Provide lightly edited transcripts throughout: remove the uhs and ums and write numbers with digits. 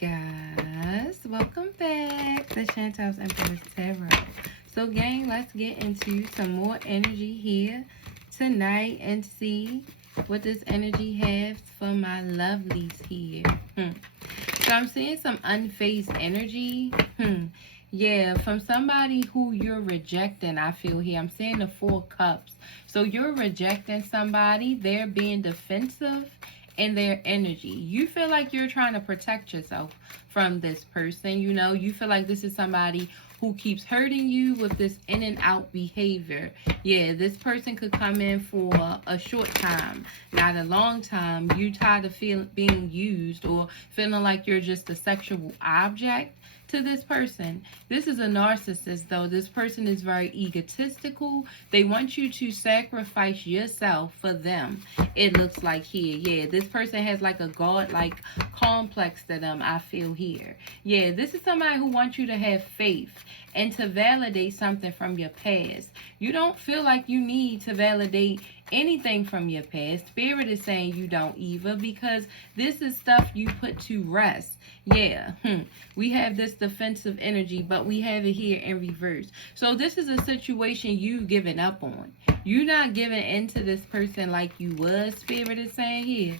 guys, welcome back to Chantel's Empress Tarot. So gang, let's get into some more energy here tonight and see what this energy has for my lovelies here. So I'm seeing some unfazed energy. Yeah, from somebody who you're rejecting, I feel here. I'm seeing the Four Cups. So you're rejecting somebody, they're being defensive in their energy. You feel like you're trying to protect yourself from this person. You know, you feel like this is somebody who keeps hurting you with this in and out behavior. Yeah, this person could come in for a short time, not a long time. You tired of being used or feeling like you're just a sexual object to this person. This is a narcissist, though. This person is very egotistical. They want you to sacrifice yourself for them. It looks like here. Yeah, this person has like a god-like complex to them, I feel here. Yeah, this is somebody who wants you to have faith and to validate something from your past. You don't feel like you need to validate anything from your past. Spirit is saying you don't either, because this is stuff you put to rest. Yeah, we have this defensive energy, but we have it here in reverse. So this is a situation you giving up on. You're not giving into this person like you was, Spirit is saying here.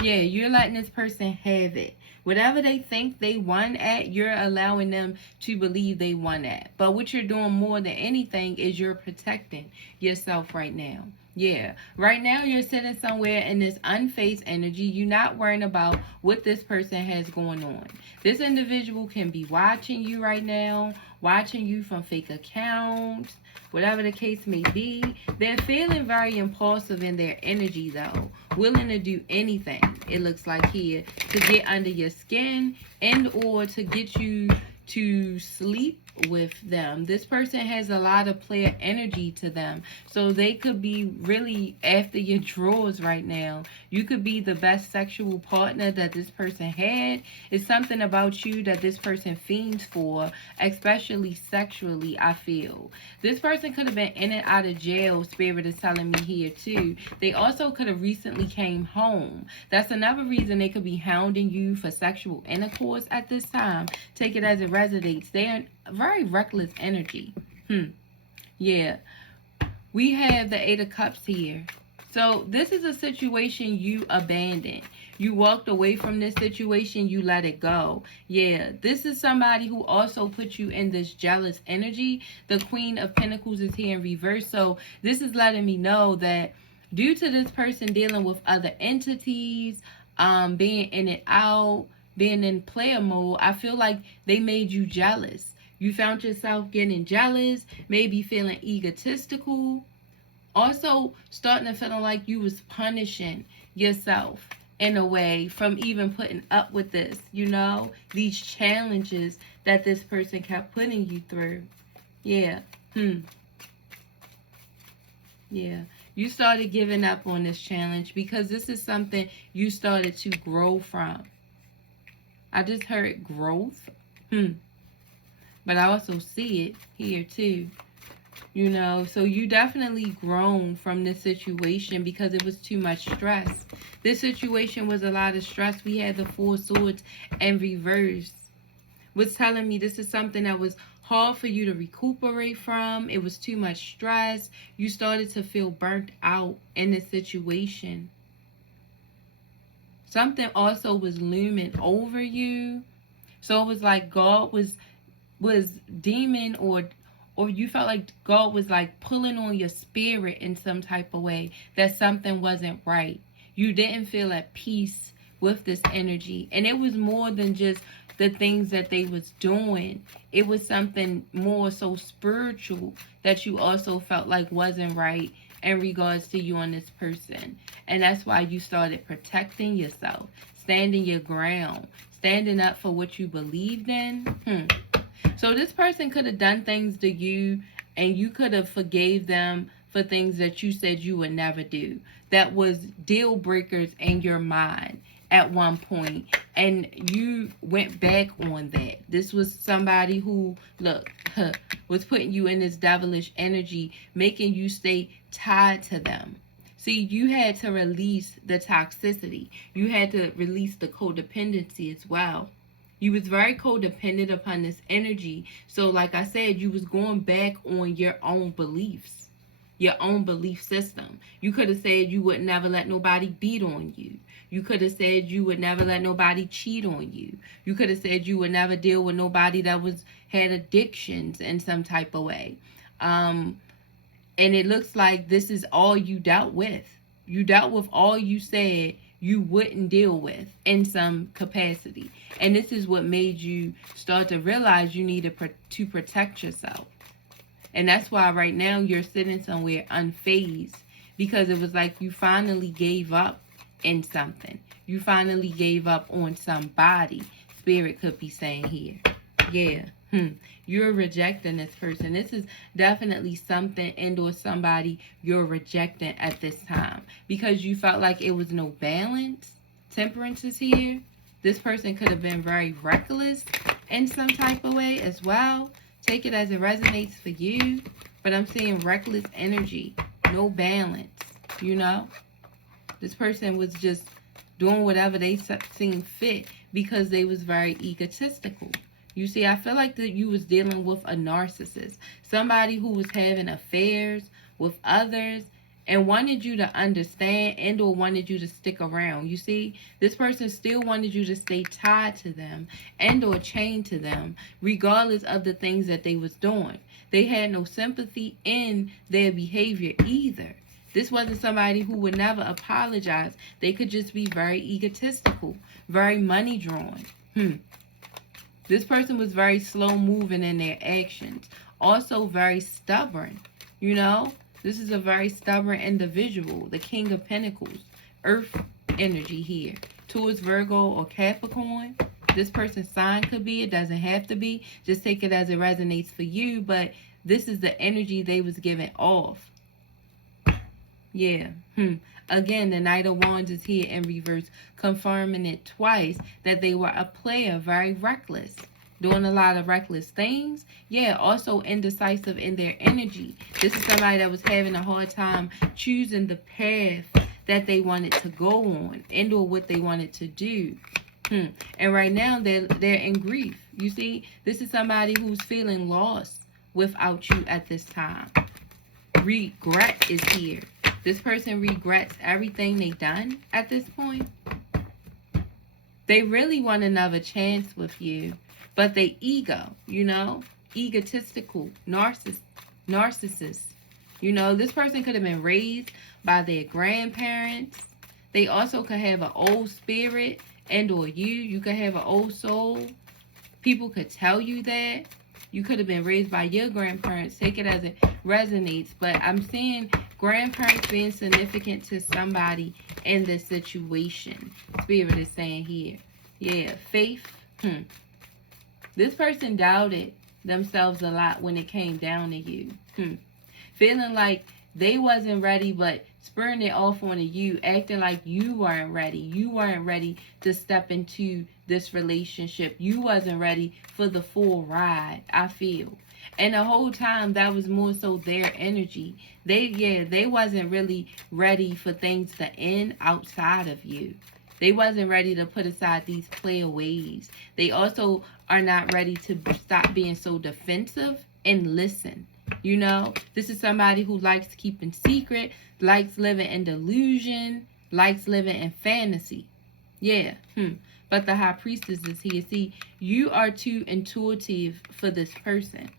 Yeah, you're letting this person have it. Whatever they think they won at, you're allowing them to believe they won at. But what you're doing more than anything is you're protecting yourself right now. Yeah, right now you're sitting somewhere in this unfazed energy. You're not worrying about what this person has going on. This individual can be watching you right now, watching you from fake accounts, whatever the case may be. They're feeling very impulsive in their energy, though, willing to do anything, it looks like here, to get under your skin and or to get you to sleep with them. This person has a lot of player energy to them, so they could be really after your drawers right now. You could be the best sexual partner that this person had. It's something about you that this person fiends for, especially sexually, I feel. This person could have been in and out of jail, Spirit is telling me here too. They also could have recently came home. That's another reason they could be hounding you for sexual intercourse at this time. Take it as it resonates. They are very reckless energy. Yeah. We have the Eight of Cups here. So this is a situation you abandoned. You walked away from this situation. You let it go. Yeah. This is somebody who also put you in this jealous energy. The Queen of Pentacles is here in reverse. So this is letting me know that due to this person dealing with other entities, being in and out, being in player mode, I feel like they made you jealous. You found yourself getting jealous, maybe feeling egotistical. Also starting to feel like you was punishing yourself in a way from even putting up with this, you know, these challenges that this person kept putting you through. Yeah. Yeah. You started giving up on this challenge because this is something you started to grow from. I just heard growth. But I also see it here too. You know, so you definitely grown from this situation because it was too much stress. This situation was a lot of stress. We had the Four Swords in reverse. Was telling me this is something that was hard for you to recuperate from. It was too much stress. You started to feel burnt out in this situation. Something also was looming over you. So it was like God was demon or you felt like God was like pulling on your spirit in some type of way that something wasn't right. You didn't feel at peace with this energy. And it was more than just the things that they was doing. It was something more so spiritual that you also felt like wasn't right in regards to you and this person. And that's why you started protecting yourself, standing your ground, standing up for what you believed in. So this person could have done things to you and you could have forgave them for things that you said you would never do. That was deal breakers in your mind at one point, and you went back on that. This was somebody who, look, was putting you in this devilish energy, making you stay tied to them. See, you had to release the toxicity. You had to release the codependency as well. You was very codependent upon this energy. So like I said, you was going back on your own beliefs, your own belief system. You could have said you would never let nobody beat on you. You could have said you would never let nobody cheat on you. You could have said you would never deal with nobody that had addictions in some type of way. And it looks like this is all you dealt with. You dealt with all you said you wouldn't deal with in some capacity. And this is what made you start to realize you needed to protect yourself. And that's why right now you're sitting somewhere unfazed, because it was like you finally gave up in something. You finally gave up on somebody. Spirit could be saying here. Yeah. You're rejecting this person. This is definitely something and or somebody you're rejecting at this time, because you felt like it was no balance. Temperance is here. This person could have been very reckless in some type of way as well. Take it as it resonates for you. But I'm seeing reckless energy. No balance. You know? This person was just doing whatever they seen fit because they was very egotistical. You see, I feel like that you was dealing with a narcissist. Somebody who was having affairs with others and wanted you to understand and or wanted you to stick around. You see, this person still wanted you to stay tied to them and or chained to them, regardless of the things that they was doing. They had no sympathy in their behavior either. This wasn't somebody who would never apologize. They could just be very egotistical, very money drawn. This person was very slow moving in their actions. Also very stubborn. You know, this is a very stubborn individual. The King of Pentacles. Earth energy here. Towards Virgo or Capricorn. This person's sign could be. It doesn't have to be. Just take it as it resonates for you. But this is the energy they was giving off. Yeah. Again, the Knight of Wands is here in reverse, confirming it twice that they were a player, very reckless, doing a lot of reckless things. Yeah, also indecisive in their energy. This is somebody that was having a hard time choosing the path that they wanted to go on and or what they wanted to do. And right now they're in grief. You see, this is somebody who's feeling lost without you at this time. Regret is here. This person regrets everything they done at this point. They really want another chance with you, but they ego, you know, egotistical, narcissist. You know, this person could have been raised by their grandparents. They also could have an old spirit and or you could have an old soul. People could tell you that. You could have been raised by your grandparents. Take it as it resonates. But I'm seeing grandparents being significant to somebody in this situation. Spirit is saying here. Yeah, faith. This person doubted themselves a lot when it came down to you. Feeling like they wasn't ready, but spurring it off onto you, acting like you weren't ready. You weren't ready to step into this relationship. You wasn't ready for the full ride, I feel. And the whole time, that was more so their energy. They wasn't really ready for things to end outside of you. They wasn't ready to put aside these player ways. They also are not ready to stop being so defensive and listen. You know, this is somebody who likes keeping secret, likes living in delusion, likes living in fantasy. Yeah. But the High Priestess is here. See, you are too intuitive for this person.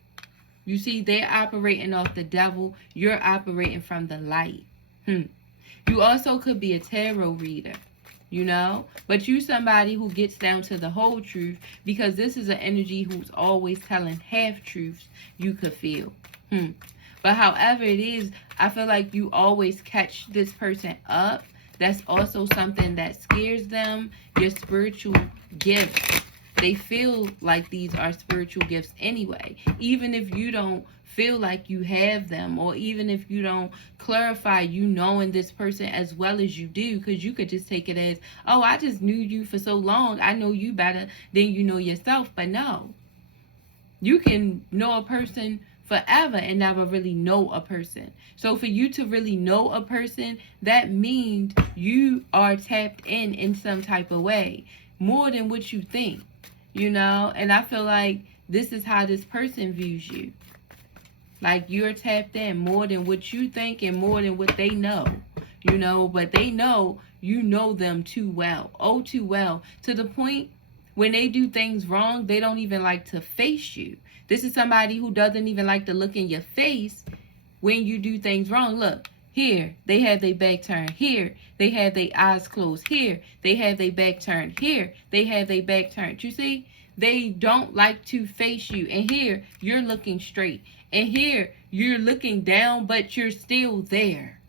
You see, they're operating off the devil. You're operating from the light. You also could be a tarot reader, you know, but you somebody who gets down to the whole truth, because this is an energy who's always telling half-truths you could feel. But however it is, I feel like you always catch this person up. That's also something that scares them. Your spiritual gifts. They feel like these are spiritual gifts anyway. Even if you don't feel like you have them, or even if you don't clarify you knowing this person as well as you do, because you could just take it as, oh, I just knew you for so long, I know you better than you know yourself. But no, you can know a person forever and never really know a person. So for you to really know a person, that means you are tapped in some type of way, more than what you think. you know? And I feel like this is how this person views you. Like, you're tapped in more than what you think and more than what they know, you know? But they know you know them too well, oh, too well, to the point when they do things wrong, they don't even like to face you. This is somebody who doesn't even like to look in your face when you do things wrong. Look, here, they have their back turned. Here, they have their eyes closed. Here, they have their back turned. Here, they have their back turned. You see? They don't like to face you. And here, you're looking straight. And here, you're looking down, but you're still there.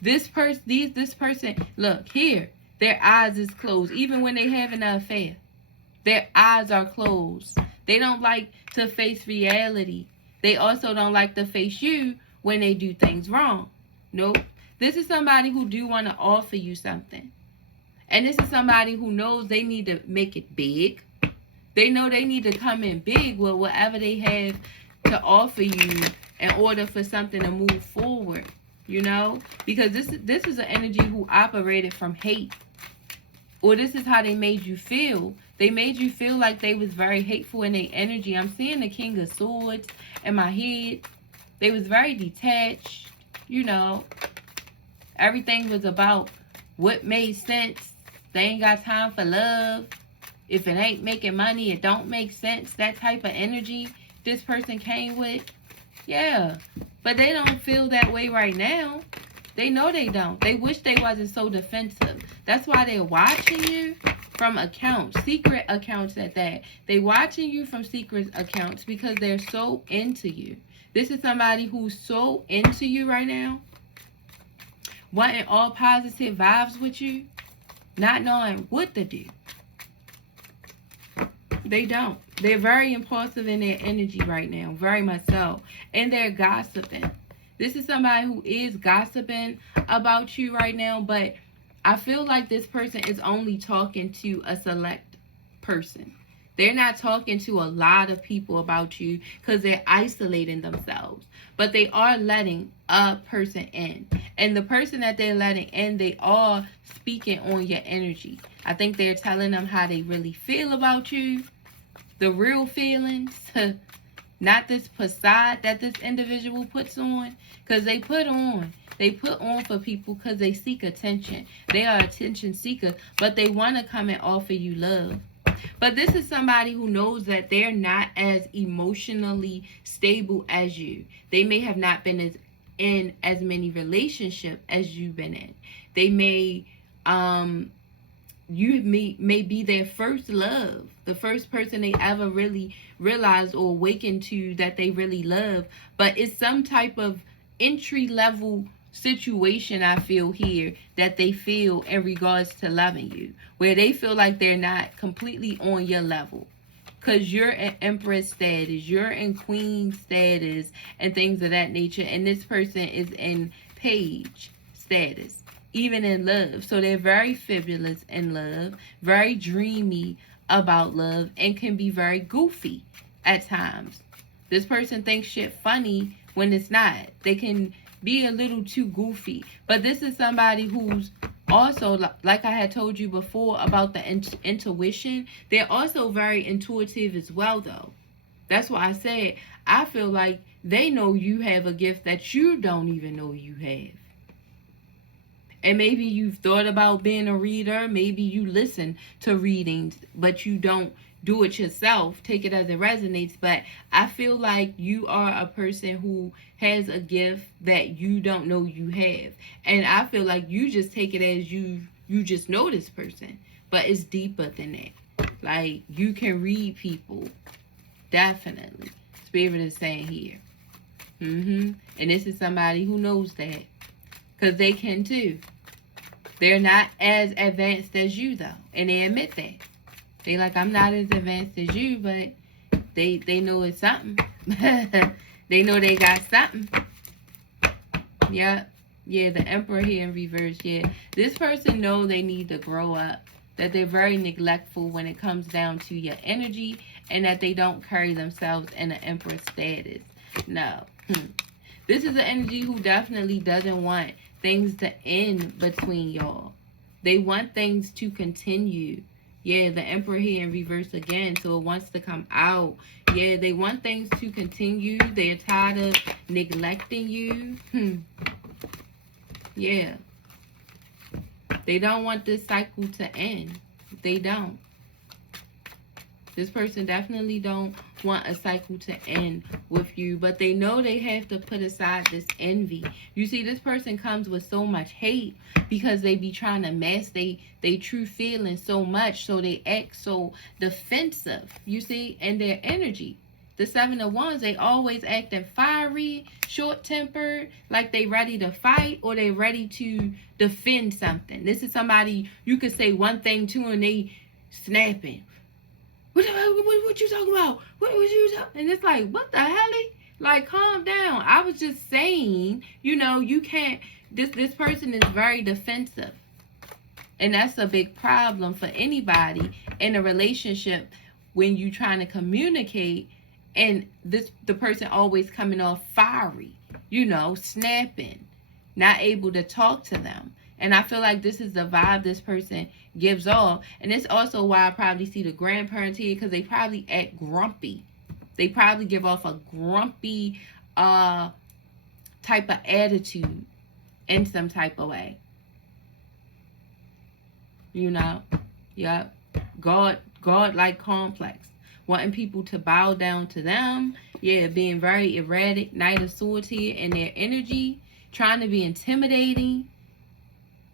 This person, look, here, their eyes is closed. Even when they having an affair, their eyes are closed. They don't like to face reality. They also don't like to face you when they do things wrong. Nope. This is somebody who do want to offer you something. And this is somebody who knows they need to make it big. They know they need to come in big with whatever they have to offer you in order for something to move forward, you know? Because this is an energy who operated from hate. Or this is how they made you feel. They made you feel like they was very hateful in their energy. I'm seeing the King of Swords in my head. They was very detached, you know. Everything was about what made sense. They ain't got time for love. If it ain't making money, it don't make sense. That type of energy this person came with. Yeah. But they don't feel that way right now. They know they don't. They wish they wasn't so defensive. That's why they're watching you from accounts, secret accounts at that. They watching you from secret accounts because they're so into you. This is somebody who's so into you right now, wanting all positive vibes with you, not knowing what to do. They don't. They're very impulsive in their energy right now, very much so. And they're gossiping. This is somebody who is gossiping about you right now, but I feel like this person is only talking to a select person. They're not talking to a lot of people about you because they're isolating themselves. But they are letting a person in. And the person that they're letting in, they are speaking on your energy. I think they're telling them how they really feel about you. The real feelings. Not this facade that this individual puts on. Because they put on for people because they seek attention. They are attention seekers. But they want to come and offer you love. But this is somebody who knows that they're not as emotionally stable as you. They may have not been in as many relationships as you've been in. They may, you may be their first love, the first person they ever really realized or awakened to that they really love. But it's some type of entry level situation I feel here that they feel in regards to loving you, where they feel like they're not completely on your level because you're in Empress status, you're in Queen status and things of that nature, and this person is in Page status, even in love. So they're very fabulous in love, very dreamy about love, and can be very goofy at times. This person thinks shit funny when it's not. They can be a little too goofy. But this is somebody who's also, like I had told you before about the intuition, they're also very intuitive as well, though. That's why I said I feel like they know you have a gift that you don't even know you have. And maybe you've thought about being a reader. Maybe you listen to readings, but you don't do it yourself. Take it as it resonates. But I feel like you are a person who has a gift that you don't know you have. And I feel like you just take it as you just know this person. But it's deeper than that. Like, you can read people. Definitely. Spirit is saying here. And this is somebody who knows that. Because they can too. They're not as advanced as you, though. And they admit that. They like, I'm not as advanced as you, but they know it's something. They know they got something. Yeah. Yeah, the Emperor here in reverse. Yeah. This person know they need to grow up. That they're very neglectful when it comes down to your energy. And that they don't carry themselves in an Emperor status. No. This is an energy who definitely doesn't want things to end between y'all. They want things to continue. Yeah, the Emperor here in reverse again. So it wants to come out. Yeah, they want things to continue. They're tired of neglecting you. Yeah. They don't want this cycle to end. They don't. This person definitely don't want a cycle to end with you, but they know they have to put aside this envy. You see, this person comes with so much hate because they be trying to mask they true feelings so much, so they act so defensive, you see, and their energy. The Seven of Wands, they always acting fiery, short-tempered, like they ready to fight or they ready to defend something. This is somebody you could say one thing to and they snapping. What you talking about? What you talking? And it's like, what the hell? Like, calm down. I was just saying, you know, you can't. This person is very defensive, and that's a big problem for anybody in a relationship when you trying to communicate, and the person always coming off fiery, you know, snapping, not able to talk to them. And I feel like this is the vibe this person gives off. And it's also why I probably see the grandparents here, because they probably act grumpy. They probably give off a grumpy type of attitude in some type of way. You know? Yep. God-like complex. Wanting people to bow down to them. Yeah, being very erratic. Knight of Swords here in their energy. Trying to be intimidating.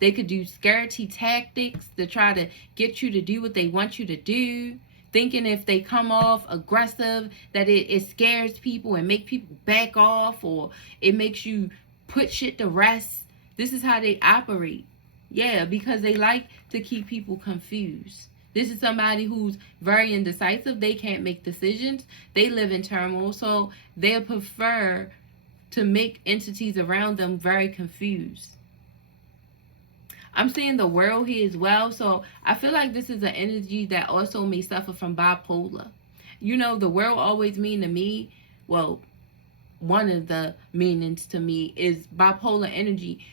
They could do scarcity tactics to try to get you to do what they want you to do. Thinking if they come off aggressive, that it scares people and make people back off, or it makes you put shit to rest. This is how they operate. Yeah, because they like to keep people confused. This is somebody who's very indecisive. They can't make decisions. They live in turmoil, so they'll prefer to make entities around them very confused. I'm seeing the World here as well. So I feel like this is an energy that also may suffer from bipolar. You know, the World always mean to me, well, one of the meanings to me is bipolar energy.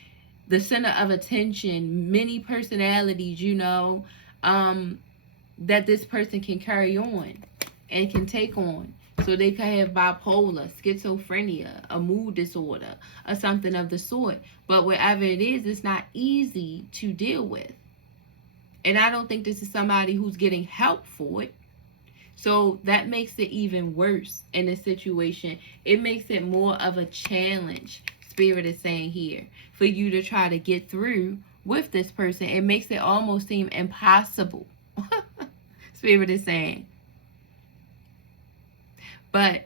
The center of attention, many personalities, you know, that this person can carry on and can take on. So they could have bipolar, schizophrenia, a mood disorder, or something of the sort. But whatever it is, it's not easy to deal with. And I don't think this is somebody who's getting help for it. So that makes it even worse in this situation. It makes it more of a challenge, Spirit is saying here, for you to try to get through with this person. It makes it almost seem impossible, Spirit is saying. But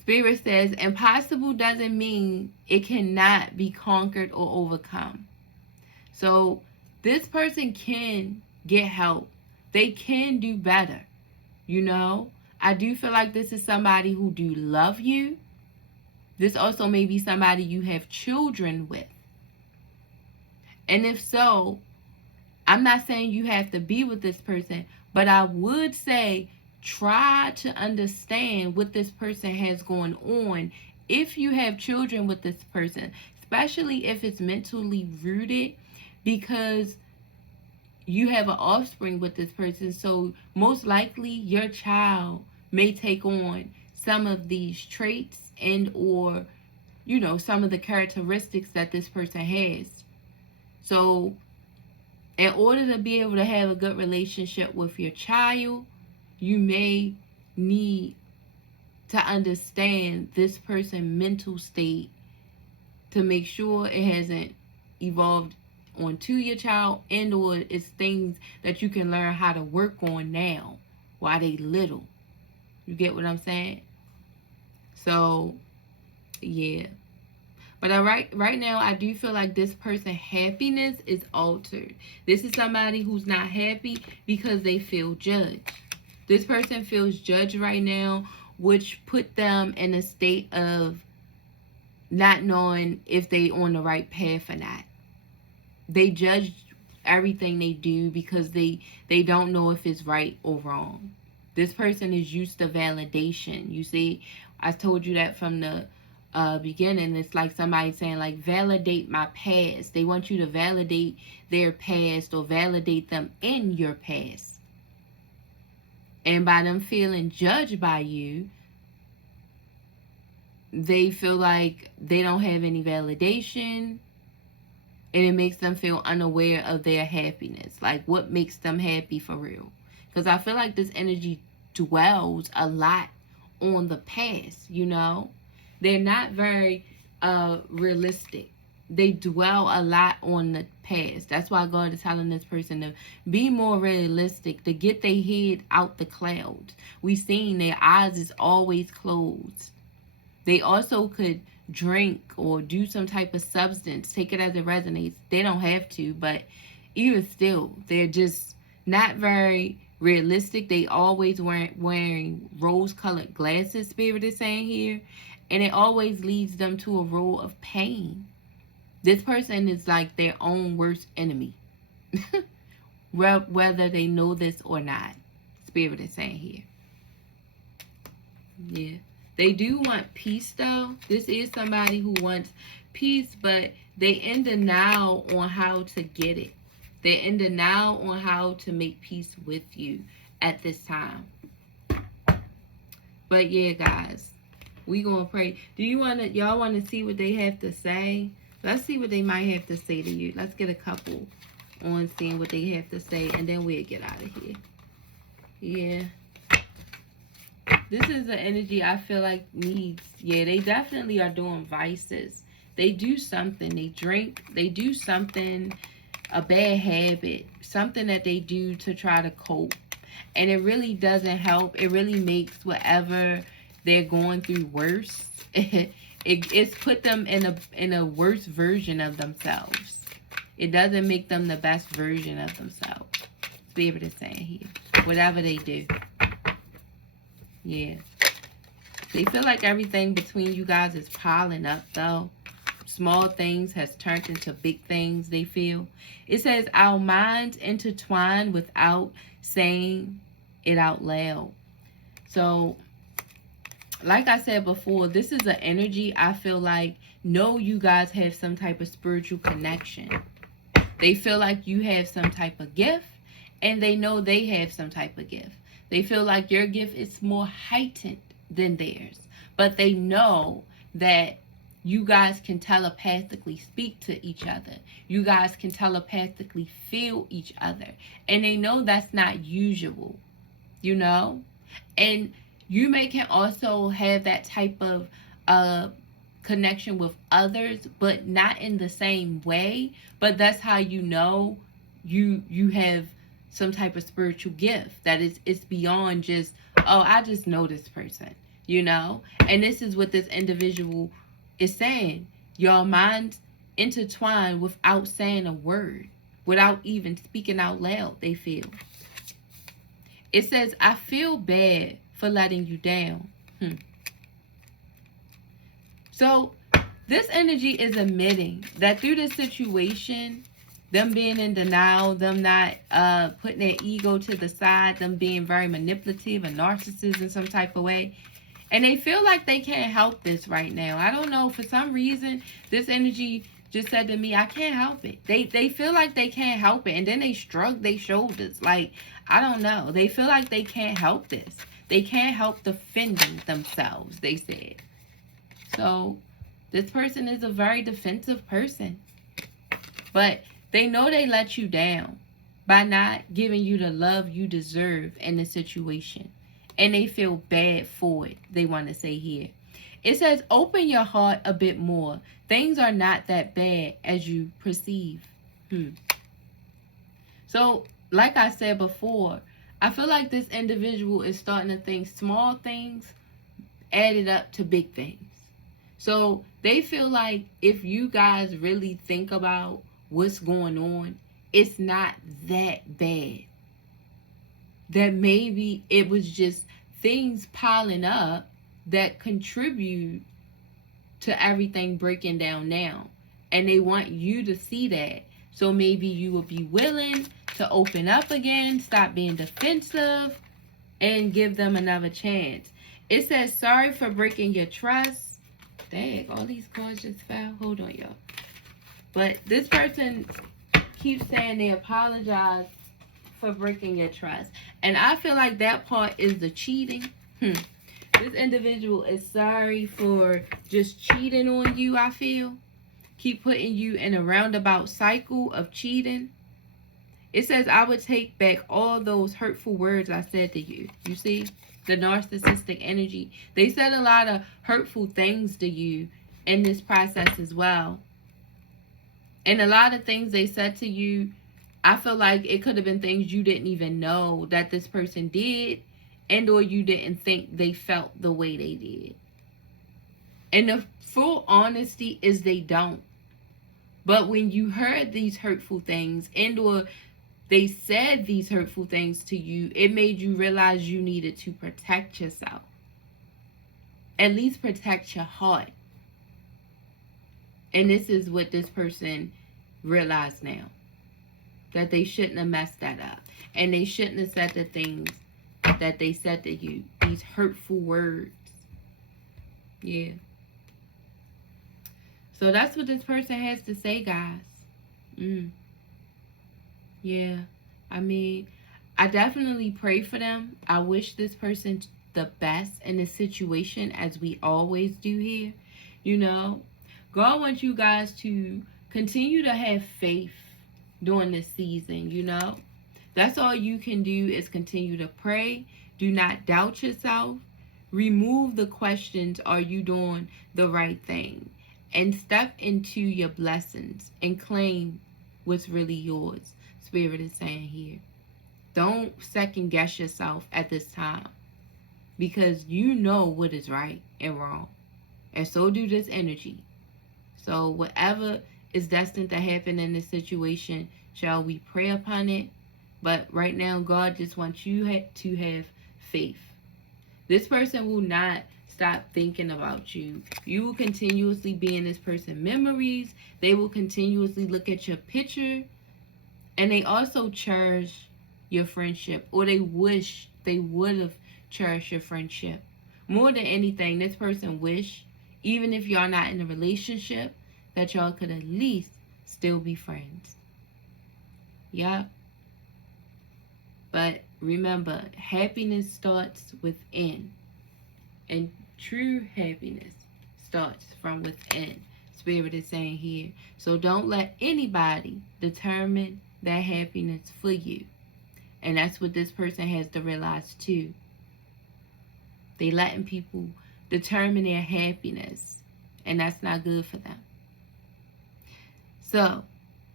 Spirit says impossible doesn't mean it cannot be conquered or overcome. So this person can get help. They can do better. You know, I do feel like this is somebody who do love you. This also may be somebody you have children with. And if so, I'm not saying you have to be with this person, but I would say try to understand what this person has going on if you have children with this person, especially if it's mentally rooted, because you have an offspring with this person. So most likely your child may take on some of these traits and or, you know, some of the characteristics that this person has. So in order to be able to have a good relationship with your child, you may need to understand this person's mental state to make sure it hasn't evolved onto your child, and or it's things that you can learn how to work on now while they little. You get what I'm saying? So, yeah. But right now, I do feel like this person's happiness is altered. This is somebody who's not happy because they feel judged. This person feels judged right now, which put them in a state of not knowing if they on the right path or not. They judge everything they do because they don't know if it's right or wrong. This person is used to validation. You see, I told you that from the beginning. It's like somebody saying, like, validate my past. They want you to validate their past or validate them in your past. And by them feeling judged by you, they feel like they don't have any validation, and it makes them feel unaware of their happiness. Like, what makes them happy for real? Because I feel like this energy dwells a lot on the past, you know? They're not very realistic. They dwell a lot on the past. That's why God is telling this person to be more realistic, to get their head out the clouds. We seen their eyes is always closed. They also could drink or do some type of substance, take it as it resonates. They don't have to, but even still, they're just not very realistic. They always wearing rose-colored glasses, Spirit is saying here, and it always leads them to a role of pain. This person is like their own worst enemy, whether they know this or not. Spirit is saying here. Yeah. They do want peace, though. This is somebody who wants peace, but they in denial on how to get it. They're in denial on how to make peace with you at this time. But yeah, guys, we gonna pray. Do y'all want to see what they have to say? Let's see what they might have to say to you. Let's get a couple on seeing what they have to say, and then we'll get out of here. Yeah. This is the energy I feel like needs. Yeah, they definitely are doing vices. They do something. They drink. They do something, a bad habit, something that they do to try to cope. And it really doesn't help. It really makes whatever they're going through worse. It's put them in a worse version of themselves. It doesn't make them the best version of themselves. Spirit is saying here. Whatever they do. Yeah. They feel like everything between you guys is piling up, though. Small things has turned into big things, they feel. It says, our minds intertwine without saying it out loud. So, like I said before, this is an energy I feel like, know you guys have some type of spiritual connection. They feel like you have some type of gift, and they know they have some type of gift. They feel like your gift is more heightened than theirs. But they know that you guys can telepathically speak to each other. You guys can telepathically feel each other. And they know that's not usual, you know? And you can also have that type of connection with others, but not in the same way. But that's how you know you have some type of spiritual gift, that it's beyond just, oh, I just know this person, you know? And this is what this individual is saying. Your minds intertwine without saying a word, without even speaking out loud, they feel. It says, I feel bad for letting you down. So this energy is admitting that through this situation, them being in denial, them not putting their ego to the side, them being very manipulative and narcissist in some type of way. And they feel like they can't help this right now. I don't know. For some reason, this energy just said to me, I can't help it. They feel like they can't help it. And then they shrug their shoulders. Like, I don't know. They feel like they can't help this. They can't help defending themselves, they said. So, this person is a very defensive person. But they know they let you down by not giving you the love you deserve in the situation. And they feel bad for it, they want to say here. It says, open your heart a bit more. Things are not that bad as you perceive. So, like I said before, I feel like this individual is starting to think small things added up to big things. So, they feel like if you guys really think about what's going on, it's not that bad. That maybe it was just things piling up that contribute to everything breaking down now. And they want you to see that. So maybe you will be willing to open up again, stop being defensive, and give them another chance. It says, sorry for breaking your trust. Dang, all these cards just fell. Hold on, y'all. But this person keeps saying they apologize for breaking your trust. And I feel like that part is the cheating. This individual is sorry for just cheating on you, I feel. Keep putting you in a roundabout cycle of cheating. It says, I would take back all those hurtful words I said to you. You see? The narcissistic energy. They said a lot of hurtful things to you in this process as well. And a lot of things they said to you, I feel like it could have been things you didn't even know that this person did, and or you didn't think they felt the way they did. And the full honesty is they don't. But when you heard these hurtful things, and or they said these hurtful things to you, it made you realize you needed to protect yourself. At least protect your heart. And this is what this person realized now. That they shouldn't have messed that up. And they shouldn't have said the things that they said to you. These hurtful words. Yeah. So that's what this person has to say, guys. Yeah. I mean, I definitely pray for them. I wish this person the best in this situation, as we always do here. You know, God wants you guys to continue to have faith during this season, you know. That's all you can do is continue to pray. Do not doubt yourself. Remove the questions, are you doing the right thing? And step into your blessings and claim what's really yours. Spirit is saying here. Don't second guess yourself at this time. Because you know what is right and wrong. And so do this energy. So whatever is destined to happen in this situation, shall we pray upon it? But right now, God just wants you to have faith. This person will not stop thinking about you. You will continuously be in this person's memories. They will continuously look at your picture. And they also cherish your friendship. Or they wish they would have cherished your friendship. More than anything, this person wish, even if y'all not in a relationship, that y'all could at least still be friends. Yeah. But remember, happiness starts within. And true happiness starts from within. Spirit is saying here. So don't let anybody determine that happiness for you. And that's what this person has to realize too. They letting people determine their happiness. And that's not good for them. So,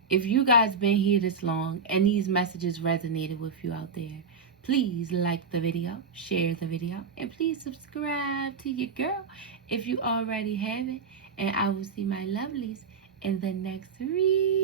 if you guys been here this long and these messages resonated with you out there, please like the video, share the video, and please subscribe to your girl if you already haven't. And I will see my lovelies in the next read.